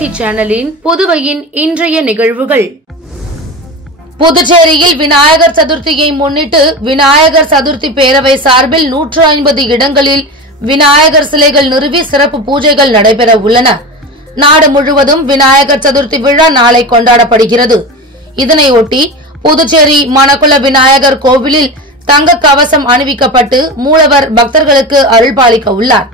சக்தி சேனலின் புதுவையின் இன்றைய நிகழ்வுகள். புதுச்சேரியில் விநாயகர் சதுர்த்தியை முன்னிட்டு விநாயகர் சதுர்த்தி பேரவை சார்பில் 150 இடங்களில் விநாயகர் சிலைகள் நிறுவி சிறப்பு பூஜைகள் நடைபெற உள்ளன. நாடு முழுவதும் விநாயகர் சதுர்த்தி விழா நாளை கொண்டாடப்படுகிறது. இதனையொட்டி புதுச்சேரி மணக்குள விநாயகர் கோவிலில் தங்க கவசம் அணிவிக்கப்பட்டு மூலவர் பக்தர்களுக்கு அருள்பாலிக்க உள்ளார்.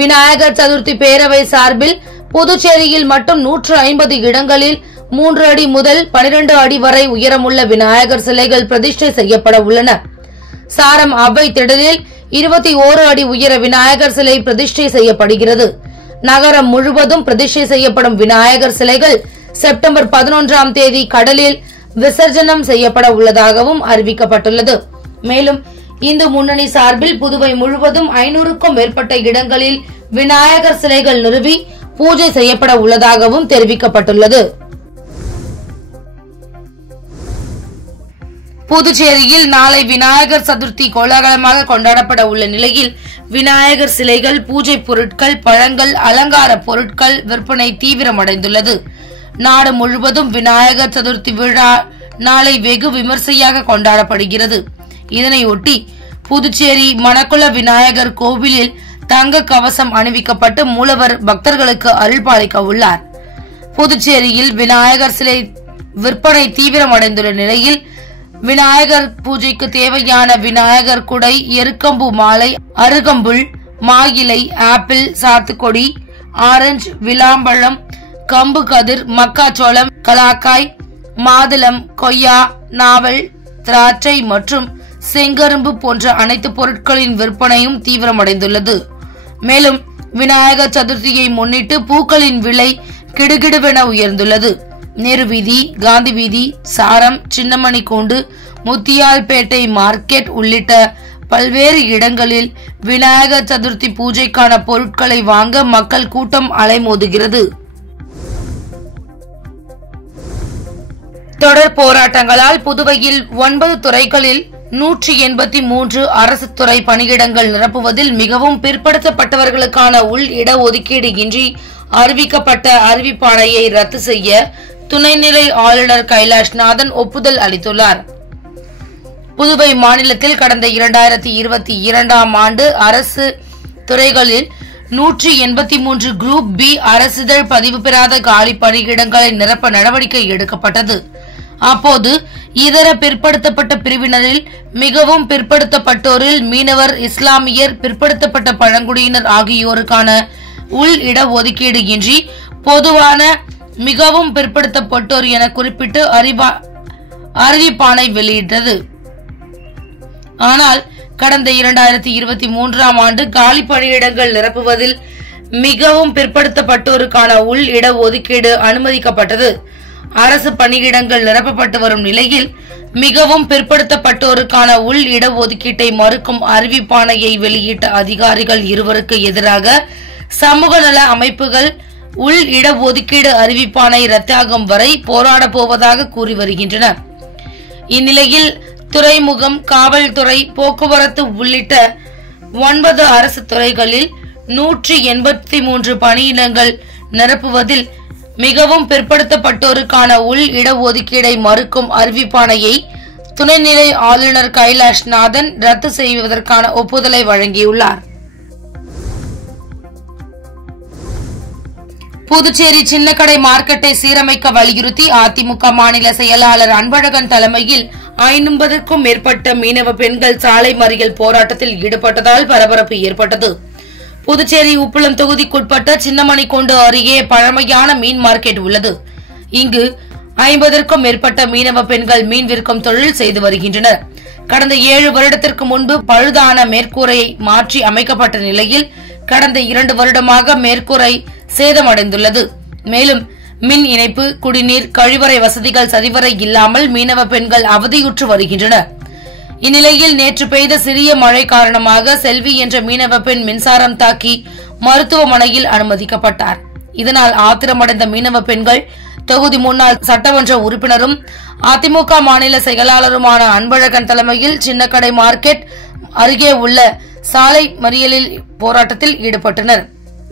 விநாயகர் சதுர்த்தி பேரவை சார்பில் புதுச்சேரியில் மட்டும் 150 இடங்களில் 3 அடி முதல் 12 அடி வரை உயரமுள்ள விநாயகர் சிலைகள் பிரதிஷ்டை செய்யப்பட உள்ளன. சாரம் அவ்வை திடலில் 21 அடி உயர விநாயகர் சிலை பிரதிஷ்டை செய்யப்படுகிறது. நகரம் முழுவதும் பிரதிஷ்டை செய்யப்படும் விநாயகர் சிலைகள் செப்டம்பர் 11ஆம் தேதி கடலில் விசர்ஜனம் செய்யப்பட உள்ளதாகவும் அறிவிக்கப்பட்டுள்ளது. மேலும் இந்து முன்னணி சார்பில் புதுவை முழுவதும் 500க்கும் மேற்பட்ட இடங்களில் விநாயகர் சிலைகள் நிறுவி பூஜை செய்யப்பட உள்ளதாகவும் தெரிவிக்கப்பட்டுள்ளது. புதுச்சேரியில் நாளை விநாயகர் சதுர்த்தி கோலாகலமாக கொண்டாடப்பட உள்ள நிலையில் விநாயகர் சிலைகள், பூஜை பொருட்கள், பழங்கள், அலங்கார பொருட்கள் விற்பனை தீவிரமடைந்துள்ளது. நாடு முழுவதும் விநாயகர் சதுர்த்தி விழா நாளை வெகு விமர்சையாக கொண்டாடப்படுகிறது. இதனையொட்டி புதுச்சேரி மணக்குள விநாயகர் கோவிலில் தங்க கவசம் அணிவிக்கப்பட்டு மூலவர் பக்தர்களுக்கு அருள்பாலிக்க உள்ளார். புதுச்சேரியில் விநாயகர் சிலை விற்பனை தீவிரமடைந்துள்ள நிலையில் விநாயகர் பூஜைக்கு தேவையான விநாயகர் குடை, எருக்கம்பூ மாலை, அருகம்புல், மாயிலை, ஆப்பிள், சாத்துக்கொடி, ஆரஞ்சு, விளாம்பழம், கம்பு கதிர், மக்காச்சோளம், கலாக்காய், மாதுளம், கொய்யா, நாவல், திராட்சை மற்றும் செங்கரும்பு போன்ற அனைத்து பொருட்களின் விற்பனையும் தீவிரமடைந்துள்ளது. மேலும் விநாயகர் சதுர்த்தியை முன்னிட்டு பூக்களின் விலை கிடுகிடுவென உயர்ந்துள்ளது. நேரு வீதி, காந்தி வீதி, சாரம், சின்னமணிக்கூண்டு, முத்தியால்பேட்டை மார்க்கெட் உள்ளிட்ட பல்வேறு இடங்களில் விநாயகர் சதுர்த்தி பூஜைக்கான பொருட்களை வாங்க மக்கள் கூட்டம் அலைமோதுகிறது. தொடர் போராட்டங்களால் புதுவையில் 9 துறைகளில் 183 அரசு துறை பணியிடங்கள் நிரப்புவதில் மிகவும் பிற்படுத்தப்பட்டவர்களுக்கான உள் இடஒதுக்கீடு இன்றி அறிவிக்கப்பட்ட அறிவிப்பாணையை ரத்து செய்ய துணைநிலை ஆளுநர் கைலாஷ்நாதன் ஒப்புதல் அளித்துள்ளார். புதுவை மாநிலத்தில் கடந்த 2022ஆம் ஆண்டு அரசு துறைகளில் 183 குரூப் பி அரசிதழ் பதிவு பெறாத காலி பணியிடங்களை நிரப்ப நடவடிக்கை எடுக்கப்பட்டது. அப்போது இதர பிற்படுத்தப்பட்ட பிரிவினரில் மிகவும் பிற்படுத்தப்பட்டோரில் மீனவர், இஸ்லாமியர், பிற்படுத்தப்பட்ட பழங்குடியினர் ஆகியோருக்கான உள் இடஒதுக்கீடு இன்றி பொதுவான மிகவும் பிற்படுத்தப்பட்டோர் என குறிப்பிட்டு அறிவிப்பாணை வெளியிட்டது. ஆனால் கடந்த 2023ஆம் ஆண்டு காலி பணியிடங்கள் நிரப்புவதில் மிகவும் பிற்படுத்தப்பட்டோருக்கான உள் இடஒதுக்கீடு அனுமதிக்கப்பட்டது. அரசு பணியிடங்கள் நிரப்பப்பட்டு வரும் நிலையில் மிகவும் பிற்படுத்தப்பட்டோருக்கான உள் இடஒதுக்கீட்டை மறுக்கும் அறிவிப்பாணையை வெளியிட்ட அதிகாரிகள் இருவருக்கு எதிராக சமூக நல அமைப்புகள் உள் இடஒதுக்கீடு அறிவிப்பாணை ரத்தாகும் வரை போராடப் போவதாக கூறி வருகின்றன. இந்நிலையில் துறைமுகம், காவல்துறை, போக்குவரத்து உள்ளிட்ட 9 அரசு துறைகளில் 183 பணியிடங்கள் நிரப்புவதில் மிகவும் பிற்படுத்தப்பட்டோருக்கான உள் இடஒதுக்கீடை மறுக்கும் அறிவிப்பாணையை துணைநிலை ஆளுநர் கைலாஷ்நாதன் ரத்து செய்வதற்கான ஒப்புதலை வழங்கியுள்ளார். புதுச்சேரி சின்னக்கடை மார்க்கெட்டை சீரமைக்க வலியுறுத்தி அதிமுக மாநில செயலாளர் அன்பழகன் தலைமையில் 50க்கும் மேற்பட்ட மீனவ பெண்கள் சாலை மறியல் போராட்டத்தில் ஈடுபட்டதால் பரபரப்பு ஏற்பட்டது. புதுச்சேரி உப்பளம் தொகுதிக்குட்பட்ட சின்னமணிக்கூண்டு அருகே பழமையான மீன் மார்க்கெட் உள்ளது. இங்கு 50க்கும் மேற்பட்ட மீனவ பெண்கள் மீன் விற்கும் தொழில் செய்து வருகின்றனர். கடந்த 7 வருடத்திற்கு முன்பு பழுதான மேற்கூரையை மாற்றி அமைக்கப்பட்ட நிலையில் கடந்த 2 வருடமாக மேற்கூரை சேதமடைந்துள்ளது. மேலும் மின் இணைப்பு, குடிநீர், கழிவறை வசதிகள் சரிவர இல்லாமல் மீனவ பெண்கள் அவதியுற்று வருகின்றனர். இந்நிலையில் நேற்று பெய்த சிறிய மழை காரணமாக செல்வி என்ற மீனவ பெண் மின்சாரம் தாக்கி மருத்துவமனையில் அனுமதிக்கப்பட்டார். இதனால் ஆத்திரமடைந்த மீனவ பெண்கள் தொகுதி முன்னாள் சட்டமன்ற உறுப்பினரும் அதிமுக மாநில செயலாளருமான அன்பழகன் தலைமையில் சின்னக்கடை மார்க்கெட் அருகே உள்ள சாலை மறியலில் போராட்டத்தில் ஈடுபட்டனர்.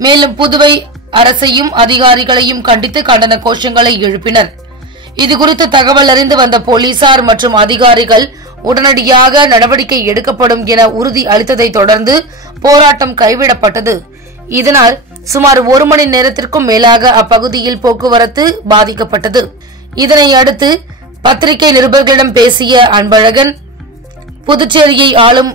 மேலும் புதுவை அரசையும் அதிகாரிகளையும் கண்டித்து கண்டன கோஷங்களை எழுப்பினர். இதுகுறித்து தகவல் அறிந்து வந்த போலீசார் மற்றும் அதிகாரிகள் உடனடியாக நடவடிக்கை எடுக்கப்படும் என உறுதி அளித்ததை தொடர்ந்து போராட்டம் கைவிடப்பட்டது. இதனால் சுமார் 1 மணி நேரத்திற்கும் மேலாக அப்பகுதியில் போக்குவரத்து பாதிக்கப்பட்டது. இதனை அடுத்து பத்திரிகை நிருபர்களிடம் பேசிய அன்பழகன், புதுச்சேரியை ஆளும்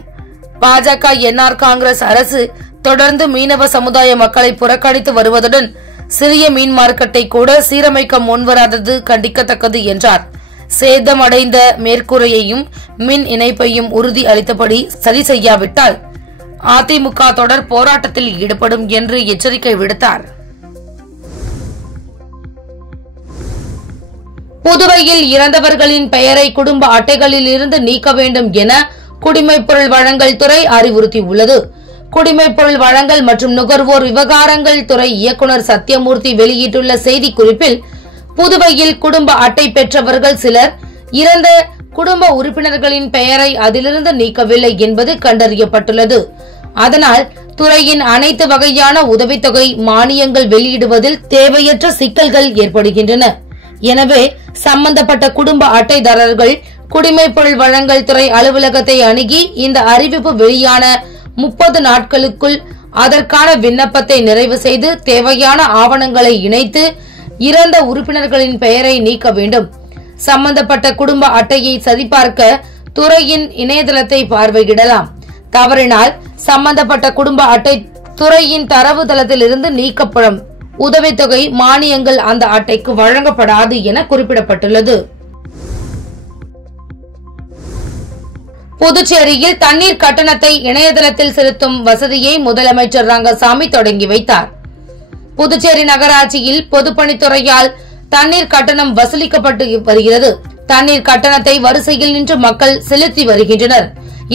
பாஜக என்ஆர் காங்கிரஸ் அரசு தொடர்ந்து மீனவ சமுதாய மக்களை புறக்கணித்து வருவதுடன் சிறிய மீன் மார்க்கெட்டை கூட சீரமைக்க முன்வராதது கண்டிக்கத்தக்கது என்றார். சேதமடைந்த மேற்கூரையையும் மின் இணைப்பையும் உறுதி அளித்தபடி சரி செய்யாவிட்டால் அதிமுக தொடர் போராட்டத்தில் ஈடுபடும் என்று எச்சரிக்கை விடுத்தார். புதுவையில் இறந்தவர்களின் பெயரை குடும்ப அட்டைகளில் இருந்து நீக்க வேண்டும் என குடிமைப்பொருள் வழங்கல் துறை அறிவுறுத்தியுள்ளது. குடிமைப்பொருள் வழங்கல் மற்றும் நுகர்வோர் விவகாரங்கள் துறை இயக்குநர் சத்யமூர்த்தி வெளியிட்டுள்ள செய்திக்குறிப்பில், புதுவையில் குடும்ப அட்டை பெற்றவர்கள் சிலர் இறந்த குடும்ப உறுப்பினர்களின் பெயரை அதிலிருந்து நீக்கவில்லை என்பது கண்டறியப்பட்டுள்ளது. அதனால் துறையின் அனைத்து வகையான உதவித்தொகை மானியங்கள் வெளியிடுவதில் தேவையற்ற சிக்கல்கள் ஏற்படுகின்றன. எனவே சம்பந்தப்பட்ட குடும்ப அட்டைதாரர்கள் குடிமைப்பொருள் வழங்கல் துறை அலுவலகத்தை அணுகி இந்த அறிவிப்பு வெளியான 30 நாட்களுக்குள் அதற்கான விண்ணப்பத்தை நிறைவு செய்து தேவையான ஆவணங்களை இணைத்து இறந்த உறுப்பினர்களின் பெயரை நீக்க வேண்டும். சம்பந்தப்பட்ட குடும்ப அட்டையை சரிபார்க்க துறையின் இணையதளத்தை பார்வையிடலாம். தவறினால் சம்பந்தப்பட்ட குடும்ப அட்டை துறையின் தரவு தளத்திலிருந்து நீக்கப்படும். உதவித்தொகை மானியங்கள் அந்த அட்டைக்கு வழங்கப்படாது என குறிப்பிடப்பட்டுள்ளது. புதுச்சேரியில் தண்ணீர் கட்டணத்தை இணையதளத்தில் செலுத்தும் வசதியை முதலமைச்சர் ரங்கசாமி தொடங்கி வைத்தார். புதுச்சேரி நகராட்சியில் பொதுப்பணித்துறையால் தண்ணீர் கட்டணம் வசூலிக்கப்பட்டு வருகிறது. தண்ணீர் கட்டணத்தை வரிசையில் நின்று மக்கள் செலுத்தி வருகின்றனர்.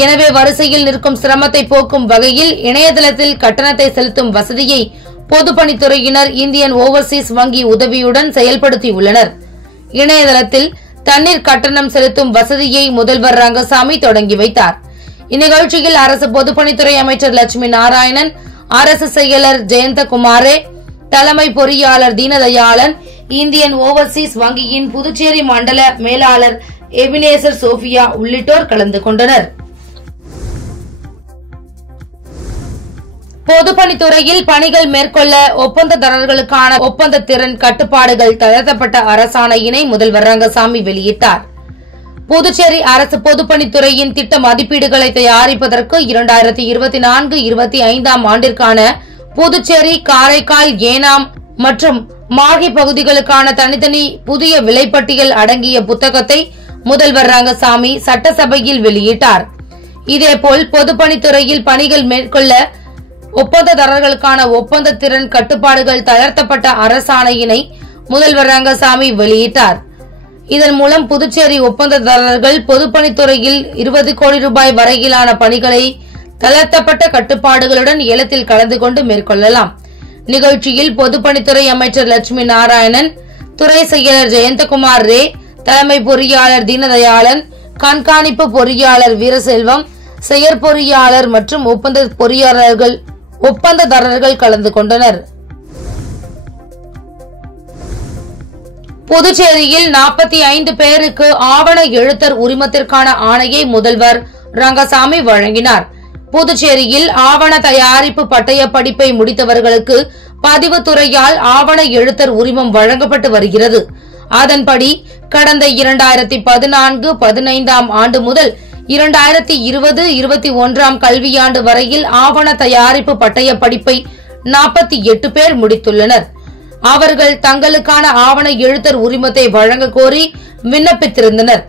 எனவே வரிசையில் நிற்கும் சிரமத்தை போக்கும் வகையில் இணையதளத்தில் கட்டணத்தை செலுத்தும் வசதியை பொதுப்பணித்துறையினர் இந்தியன் ஓவர்சீஸ் வங்கி உதவியுடன் செயல்படுத்தியுள்ளனர். இணையதளத்தில் தண்ணீர் கட்டணம் செலுத்தும் வசதியை முதல்வர் ரங்கசாமி தொடங்கி வைத்தார். இந்நிகழ்ச்சியில் அரசு பொதுப்பணித்துறை அமைச்சர் லட்சுமி நாராயணன், அரசு செயலர் ஜெயந்தகுமாரே, தலைமை பொறியாளர் தீனதயாளன், இந்தியன் ஓவர்சீஸ் வங்கியின் புதுச்சேரி மண்டல மேலாளர் எபினேசர் சோபியா உள்ளிட்டோர் கலந்து கொண்டனர். பொதுப்பணித்துறையில் பணிகள் மேற்கொள்ள ஒப்பந்ததாரர்களுக்கான ஒப்பந்த திறன் கட்டுப்பாடுகள் தளர்த்தப்பட்ட அரசாணையினை முதல்வர் ரங்கசாமி வெளியிட்டார். புதுச்சேரி அரசு பொதுப்பணித்துறையின் திட்ட மதிப்பீடுகளை தயாரிப்பதற்கு 2024-25 ஆண்டிற்கான புதுச்சேரி, காரைக்கால், ஏனாம் மற்றும் மாஹி பகுதிகளுக்கான தனித்தனி புதிய விலைப்பட்டியல் அடங்கிய புத்தகத்தை முதல்வர் ரங்கசாமி சட்டசபையில் வெளியிட்டார். இதேபோல் பொதுப்பணித்துறையில் பணிகள் மேற்கொள்ள ஒப்பந்ததாரர்களுக்கான ஒப்பந்த திறன் கட்டுப்பாடுகள் தளர்த்தப்பட்ட அரசாணையினை முதல்வர் ரங்கசாமி வெளியிட்டார். இதன் மூலம் புதுச்சேரி ஒப்பந்ததாரர்கள் பொதுப்பணித்துறையில் 20 கோடி ரூபாய் வரையிலான பணிகளை தளர்த்தப்பட்ட கட்டுப்பாடுகளுடன் ஏலத்தில் கலந்து கொண்டு மேற்கொள்ளலாம். நிகழ்ச்சியில் பொதுப்பணித்துறை அமைச்சர் லட்சுமி நாராயணன், துறை செயலர் ஜெயந்தகுமார் ரே, தலைமை பொறியாளர் தீனதயாளன், கண்காணிப்பு பொறியாளர் வீரசெல்வம், செயற்பொறியாளர் மற்றும் ஒப்பந்ததாரர்கள் கலந்து கொண்டனர். புதுச்சேரியில் 45 பேருக்கு ஆவண எழுத்தர் உரிமத்திற்கான ஆணையை முதல்வர் ரங்கசாமி வழங்கினார். புதுச்சேரியில் ஆவண தயாரிப்பு பட்டய படிப்பை முடித்தவர்களுக்கு பதிவுத்துறையால் ஆவண எழுத்தர் உரிமம் வழங்கப்பட்டு வருகிறது. அதன்படி கடந்த 2014-15 ஆண்டு முதல் 2020-21 கல்வியாண்டு வரையில் ஆவண தயாரிப்பு பட்டய படிப்பை 48 பேர் முடித்துள்ளனர். அவர்கள் தங்களுக்கான ஆவண எழுத்தர் உரிமத்தை வழங்க கோரி விண்ணப்பித்திருந்தனர்.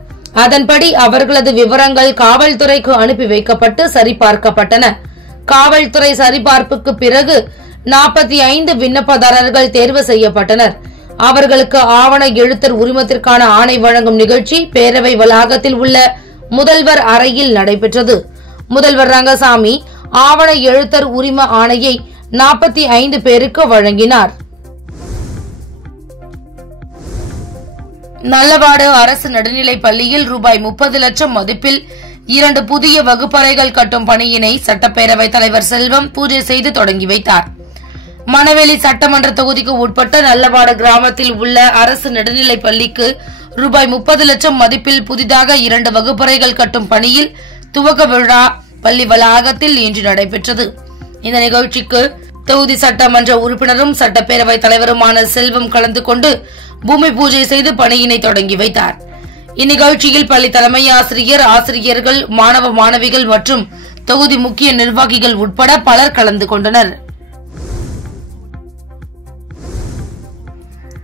அதன்படி அவர்களது விவரங்கள் காவல்துறைக்கு அனுப்பி வைக்கப்பட்டு சரிபார்க்கப்பட்டன. காவல்துறை சரிபார்ப்புக்கு பிறகு 45 விண்ணப்பதாரர்கள் தேர்வு செய்யப்பட்டனர். அவர்களுக்கு ஆவண எழுத்தர் உரிமத்திற்கான ஆணை வழங்கும் நிகழ்ச்சி பேரவை வளாகத்தில் உள்ள முதல்வர் அறையில் நடைபெற்றது. முதல்வர் ரங்கசாமி ஆவண எழுத்தர் உரிம ஆணையை 45 பேருக்கு வழங்கினார். நல்லவாடு அரசு நடுநிலைப் பள்ளியில் ரூபாய் 30 லட்சம் மதிப்பில் 2 புதிய வகுப்பறைகள் கட்டும் பணியினை சட்டப்பேரவைத் தலைவர் செல்வம் பூஜை செய்து தொடங்கி வைத்தார். மணவெளி சட்டமன்ற தொகுதிக்கு உட்பட்ட நல்லபாடு கிராமத்தில் உள்ள அரசு நடுநிலைப் பள்ளிக்கு ரூபாய் 30 லட்சம் மதிப்பில் புதிதாக 2 வகுப்பறைகள் கட்டும் பணியில் துவக்க விழா பள்ளி வளாகத்தில் இன்று நடைபெற்றது. இந்த நிகழ்ச்சிக்கு தொகுதி சட்டமன்ற உறுப்பினரும் சட்டப்பேரவைத் தலைவருமான செல்வம் கலந்து கொண்டு பூமி பூஜை செய்து பணியினை தொடங்கி வைத்தார். இந்நிகழ்ச்சியில் பள்ளி தலைமை ஆசிரியர், ஆசிரியர்கள், மாணவ மாணவிகள் மற்றும் தொகுதி முக்கிய நிர்வாகிகள் உட்பட பலர் கலந்து கொண்டனர்.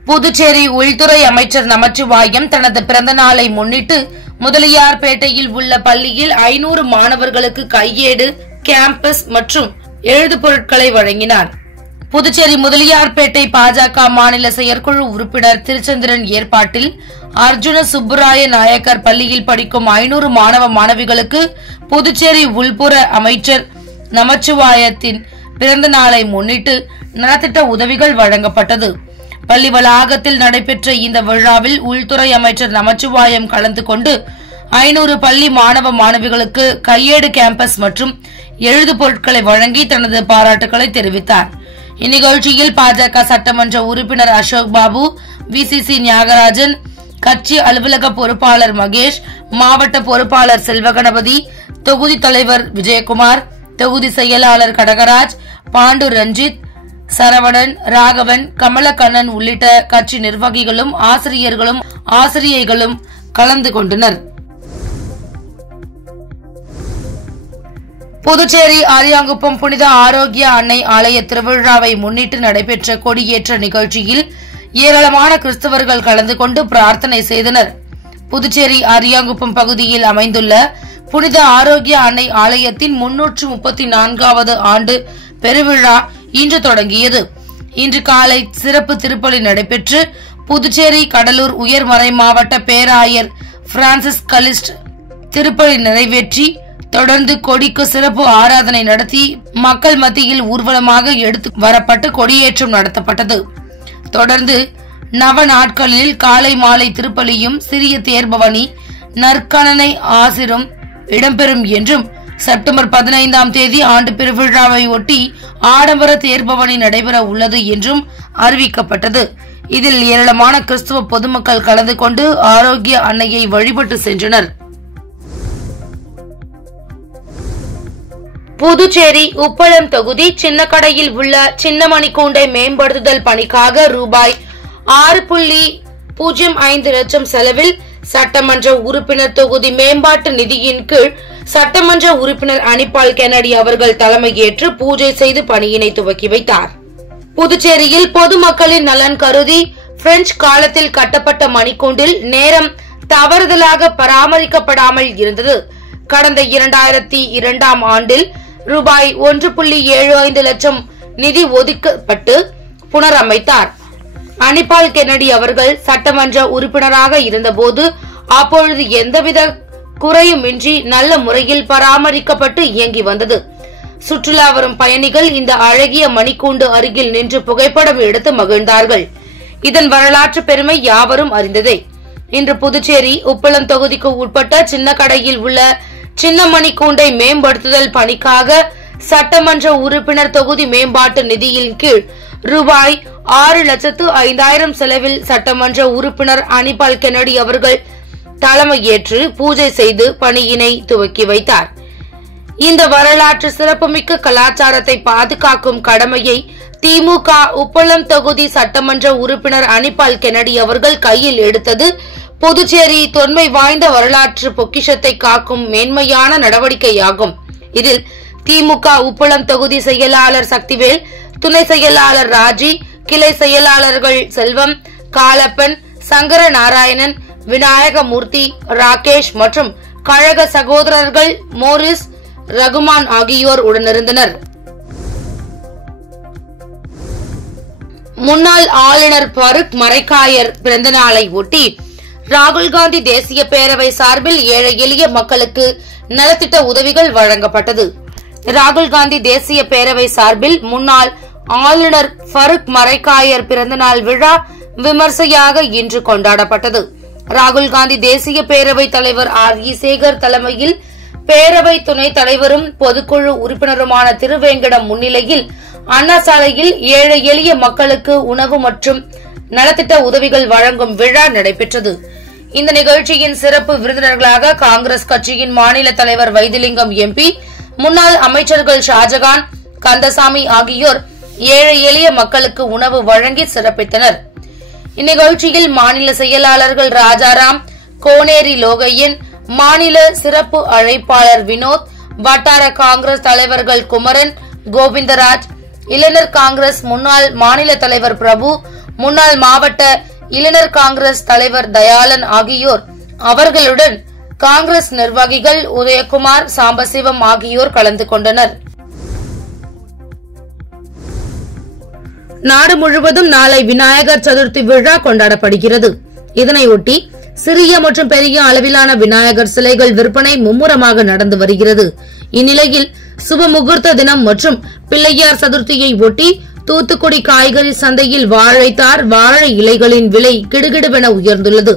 புதுச்சேரி உள்துறை அமைச்சர் நமச்சிவாயம் தனது பிறந்த நாளை முன்னிட்டு முதலியார்பேட்டையில் உள்ள பள்ளியில் 500 மாணவர்களுக்கு கையேடு, கேம்பஸ் மற்றும் எழுது பொருட்களை வழங்கினார். புதுச்சேரி முதலியார்பேட்டை பாஜக மாநில செயற்குழு உறுப்பினர் திருச்சந்திரன் ஏற்பாட்டில் அர்ஜுன சுப்புராய நாயக்கர் பள்ளியில் படிக்கும் 500 மாணவ மாணவிகளுக்கு புதுச்சேரி உள்புற அமைச்சர் நமச்சிவாயத்தின் பிறந்த நாளை முன்னிட்டு நலத்திட்ட உதவிகள் வழங்கப்பட்டது. பள்ளி வளாகத்தில் நடைபெற்ற இந்த விழாவில் உள்துறை அமைச்சர் நமச்சிவாயம் கலந்து கொண்டு 500 பள்ளி மாணவ மாணவிகளுக்கு கையேடு, கேம்பஸ் மற்றும் எழுது பொருட்களை வழங்கி தனது பாராட்டுகளை தெரிவித்தார். இந்நிகழ்ச்சியில் பாஜக சட்டமன்ற உறுப்பினர் அசோக் பாபு, விசிசி தியாகராஜன், கட்சி அலுவலக பொறுப்பாளர் மகேஷ், மாவட்ட பொறுப்பாளர் செல்வகணபதி, தொகுதி தலைவர் விஜயகுமார், தொகுதி செயலாளர் கடகராஜ், பாண்டு ரஞ்சித், சரவணன், ராகவன், கமலக்கண்ணன் உள்ளிட்ட கட்சி நிர்வாகிகளும் ஆசிரியர்களும் ஆசிரியைகளும் கலந்து கொண்டனர். புதுச்சேரி அரியாங்குப்பம் புனித ஆரோக்கிய அன்னை ஆலய திருவிழாவை முன்னிட்டு நடைபெற்ற கொடியேற்ற நிகழ்ச்சியில் ஏராளமான கிறிஸ்தவர்கள் கலந்து கொண்டு பிரார்த்தனை செய்தனர். புதுச்சேரி அரியாங்குப்பம் பகுதியில் அமைந்துள்ள புனித ஆரோக்கிய அன்னை ஆலயத்தின் 334வது ஆண்டு பெருவிழா இன்று தொடங்கியது. இன்று காலை சிறப்பு திருப்பலி நடைபெற்று புதுச்சேரி கடலூர் உயர்மறை மாவட்ட பேராயர் பிரான்சிஸ் கலிஸ்ட் திருப்பலி நிறைவேற்றி தொடர்ந்து கொடிக்கு சிறப்பு ஆராதனை நடத்தி மக்கள் மத்தியில் ஊர்வலமாக எடுத்து வரப்பட்டு கொடியேற்றம் நடத்தப்பட்டது. தொடர்ந்து நவ நாட்களில் காலை மாலை திருப்பலியும் சிறிய தேர்பவனி, நற்கணனை ஆசிரும் இடம்பெறும் என்றும் செப்டம்பர் 15ஆம் தேதி ஆண்டு பெருவிழாவை ஒட்டி ஆடம்பர தேர்பவனி நடைபெற உள்ளது என்றும் அறிவிக்கப்பட்டது. இதில் ஏராளமான கிறிஸ்துவ பொதுமக்கள் கலந்து கொண்டு ஆரோக்கிய அன்னையை வழிபட்டு சென்றனர். புதுச்சேரி உப்பளம் தொகுதி சின்னக்கடையில் உள்ள சின்னமணிக்கூண்டை மேம்படுத்துதல் பணிக்காக ரூபாய் 6.05 லட்சம் செலவில் சட்டமன்ற உறுப்பினர் தொகுதி மேம்பாட்டு நிதியின் கீழ் சட்டமன்ற உறுப்பினர் அனிபால் கென்னடி அவர்கள் தலைமையேற்று பூஜை செய்து பணியினை துவக்கி வைத்தார். புதுச்சேரியில் பொதுமக்களின் நலன் கருதி பிரெஞ்சு காலத்தில் கட்டப்பட்ட மணிக்கூண்டில் நேரம் தவறுதலாக பராமரிக்கப்படாமல் இருந்தது. கடந்த 2002ஆம் ஆண்டில் ரூபாய் 1.75 லட்சம் நிதி ஒதுக்கப்பட்டு புனரமைத்தார். அனிபால் கென்னடி அவர்கள் சட்டமன்ற உறுப்பினராக இருந்தபோது அப்பொழுது எந்தவித குறையுமின்றி நல்ல முறையில் பராமரிக்கப்பட்டு இயங்கி வந்தது. சுற்றுலா வரும் பயணிகள் இந்த அழகிய மணிக்கூண்டு அருகில் நின்று புகைப்படம் எடுத்து மகிழ்ந்தார்கள். இதன் வரலாற்று பெருமை யாவரும் அறிந்ததே. இன்று புதுச்சேரி உப்பளம் தொகுதிக்கு உட்பட்ட சின்னக்கடையில் உள்ள சின்னமணிக்கூண்டை மேம்படுத்துதல் பணிக்காக சட்டமன்ற உறுப்பினர் தொகுதி மேம்பாட்டு நிதியின் கீழ் ரூபாய் 6,05,000 செலவில் சட்டமன்ற உறுப்பினர் அனிபால் கென்னடி அவர்கள் தலைமையேற்று பூஜை செய்து பணியினை துவக்கி வைத்தார். இந்த வரலாற்று சிறப்புமிக்க கலாச்சாரத்தை பாதுகாக்கும் கடமையை திமுக உப்பளம் தொகுதி சட்டமன்ற உறுப்பினர் அனிபால் கென்னடி அவர்கள் கையில் எடுத்தது புதுச்சேரி தொன்மை வாய்ந்த வரலாற்று பொக்கிஷத்தை காக்கும் மேன்மையான நடவடிக்கையாகும். இதில் திமுக உப்பளம் தொகுதி செயலாளர் சக்திவேல், துணை செயலாளர் ராஜி, கிளை செயலாளர்கள் செல்வம், காலப்பன், சங்கர நாராயணன், விநாயகமூர்த்தி, ராகேஷ் மற்றும் கழக சகோதரர்கள் மோரிஸ், ரகுமான் ஆகியோர் உடனிருந்தனர். முன்னாள் ஆளுநர் பருக் மரைக்காயர் பிறந்த நாளை ஒட்டி ராகுல்காந்தி தேசிய பேரவை சார்பில் ஏழை எளிய மக்களுக்கு நலத்திட்ட உதவிகள் வழங்கப்பட்டது. ராகுல்காந்தி தேசிய பேரவை சார்பில் முன்னாள் ஆளுநர் பருக் மரைக்காயர் பிறந்தநாள் விழா விமர்சையாக இன்று கொண்டாடப்பட்டது. ராகுல்காந்தி தேசிய பேரவை தலைவர் R.E. சேகர் தலைமையில் பேரவை துணைத் தலைவரும் பொதுக்குழு உறுப்பினருமான திருவேங்கடம் முன்னிலையில் அண்ணா சாலையில் ஏழை எளிய மக்களுக்கு உணவு மற்றும் நலத்திட்ட உதவிகள் வழங்கும் விழா நடைபெற்றது. இந்த நிகழ்ச்சியின் சிறப்பு விருந்தினர்களாக காங்கிரஸ் கட்சியின் மாநில தலைவர் வைத்திலிங்கம் எம்பி, முன்னாள் அமைச்சர்கள் ஷாஜகான், கந்தசாமி ஆகியோர் ஏழை எளிய மக்களுக்கு உணவு வழங்கி சிறப்பித்தனர். இந்நிகழ்ச்சியில் மாநில செயலாளர்கள் ராஜாராம், கோனேரி லோகையன், மாநில சிறப்பு அழைப்பாளர் வினோத், வட்டார காங்கிரஸ் தலைவர்கள் குமரன், கோவிந்தராஜ், இளைஞர் காங்கிரஸ் முன்னாள் மாநில தலைவர் பிரபு, முன்னாள் மாவட்ட இளைஞர் காங்கிரஸ் தலைவர் தயாளன் ஆகியோர், அவர்களுடன் காங்கிரஸ் நிர்வாகிகள் உதயகுமார், சாம்பசிவம் ஆகியோர் கலந்து கொண்டனர். நாடு முழுவதும் நாளை விநாயகர் சதுர்த்தி விழா கொண்டாடப்படுகிறது. இதனையொட்டி சிறிய மற்றும் பெரிய அளவிலான விநாயகர் சிலைகள் விற்பனை மும்முரமாக நடந்து வருகிறது. இந்நிலையில் சுப முகூர்த்த தினம் மற்றும் பிள்ளையார் சதுர்த்தியை ஒட்டி தூத்துக்குடி காய்கறி சந்தையில் வாழைத்தார், வாழை இலைகளின் விலை கிடுகிடுவென உயர்ந்துள்ளது.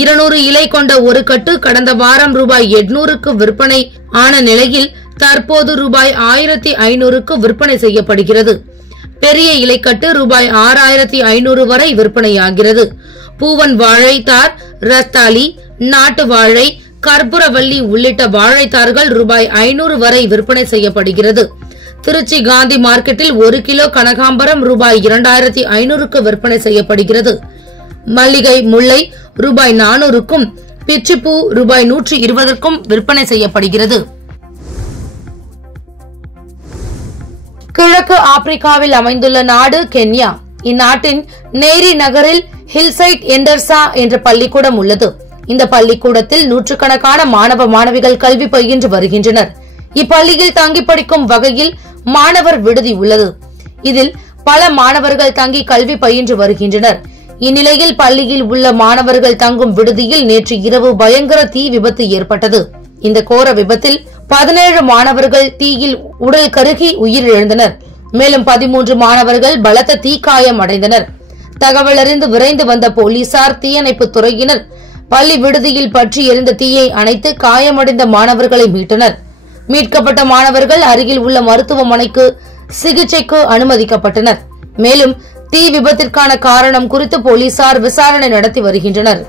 200 இலை கொண்ட ஒரு கட்டு கடந்த வாரம் ரூபாய் 800க்கு விற்பனை ஆன நிலையில் தற்போது ரூபாய் 1500க்கு விற்பனை செய்யப்படுகிறது. பெரிய இலைக்கட்டு ரூபாய் 6500 வரை விற்பனையாகிறது. பூவன் வாழைத்தார், ரஸ்தாலி, நாட்டு வாழை, கற்பூரவள்ளி உள்ளிட்ட வாழைத்தார்கள் ரூபாய் 500 வரை விற்பனை செய்யப்படுகிறது. திருச்சி காந்தி மார்க்கெட்டில் 1 கிலோ கனகாம்பரம் ரூபாய் 2500க்கு விற்பனை செய்யப்படுகிறது. மல்லிகை, முல்லை ரூபாய் 400க்கும், பிச்சிப்பூ ரூபாய் 120க்கும் விற்பனை செய்யப்படுகிறது. கிழக்கு ஆப்பிரிக்காவில் அமைந்துள்ள நாடு கென்யா. இந்நாட்டின் நெய்ரி நகரில் ஹில்சைட் எண்டர்சா என்ற பள்ளிக்கூடம் உள்ளது. இந்த பள்ளிக்கூடத்தில் நூற்றுக்கணக்கான மாணவ மாணவிகள் கல்வி பயின்று வருகின்றனர். இப்பள்ளியில் தங்கி படிக்கும் வகையில் மாணவர் விடுதி உள்ளது. இதில் பல மாணவர்கள் தங்கி கல்வி பயின்று வருகின்றனர். இந்நிலையில் பள்ளியில் உள்ள மாணவர்கள் தங்கும் விடுதியில் நேற்று இரவு பயங்கர தீ விபத்து ஏற்பட்டது. இந்த கோர விபத்தில் 17 மாணவர்கள் தீயில் உடல் கருகி உயிரிழந்தனர். மேலும் 13 மாணவர்கள் பலத்த தீக்காயம் அடைந்தனர். தகவலறிந்து விரைந்து வந்த போலீசார், தீயணைப்பு துறையினர் பள்ளி விடுதியில் பற்றி எரிந்த தீயை அணைத்து காயமடைந்த மாணவர்களை மீட்டனர். மீட்கப்பட்ட மாணவர்கள் அருகில் உள்ள மருத்துவமனைக்கு சிகிச்சைக்கு அனுமதிக்கப்பட்டனர். மேலும் தீ விபத்திற்கான காரணம் குறித்து போலீசார் விசாரணை நடத்தி வருகின்றனர்.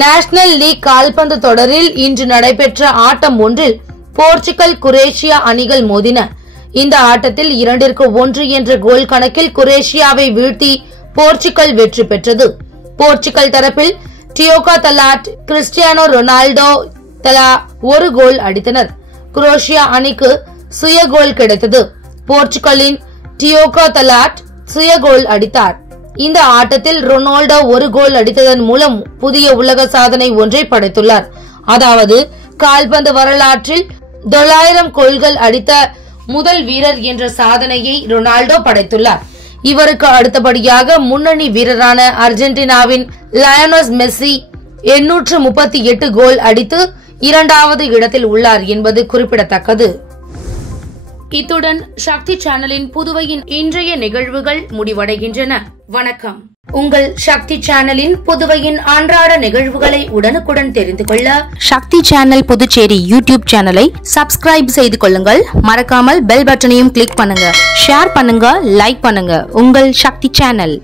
நேஷனல் லீக் கால்பந்து தொடரில் இன்று நடைபெற்ற ஆட்டம் ஒன்றில் போர்ச்சுகல், குரேஷியா அணிகள் மோதின. இந்த ஆட்டத்தில் 2-1 என்ற கோல் கணக்கில் குரேஷியாவை வீழ்த்தி போர்ச்சுகல் வெற்றி பெற்றது. போர்ச்சுகல் தரப்பில் டியோகோ தலாட், கிறிஸ்டியானோ ரொனால்டோ தலா ஒரு கோல் அடித்தனர். குரோஷியா அணிக்கு சுய கோல் கிடைத்தது. போர்ச்சுகலின் டியோகோ தலாட் சுய கோல் அடித்தார். இந்த ஆட்டத்தில் ரொனால்டோ ஒரு கோல் அடித்ததன் மூலம் புதிய உலக சாதனை ஒன்றை படைத்துள்ளார். அதாவது கால்பந்து வரலாற்றில் 900 கோல்கள் அடித்த முதல் வீரர் என்ற சாதனையை ரொனால்டோ படைத்துள்ளார். இவருக்கு அடுத்தபடியாக முன்னணி வீரரான அர்ஜென்டினாவின் லயனல் மெஸ்ஸி 838 கோல் அடித்து 2வது இடத்தில் உள்ளார் என்பது குறிப்பிடத்தக்கது. இத்துடன் சக்தி சேனலின் புதுவையின் இன்றைய நிகழ்வுகள் முடிவடைகின்றன. வணக்கம். உங்கள் சக்தி சேனலின் புதுவையின் அன்றாட நிகழ்வுகளை உடனுக்குடன் தெரிந்து கொள்ள சக்தி சேனல் புதுச்சேரி யூடியூப் சேனலை சப்ஸ்கிரைப் செய்து கொள்ளுங்கள். மறக்காமல் பெல் பட்டனையும் கிளிக் பண்ணுங்க, ஷேர் பண்ணுங்க, லைக் பண்ணுங்க. உங்கள் சக்தி சேனல்.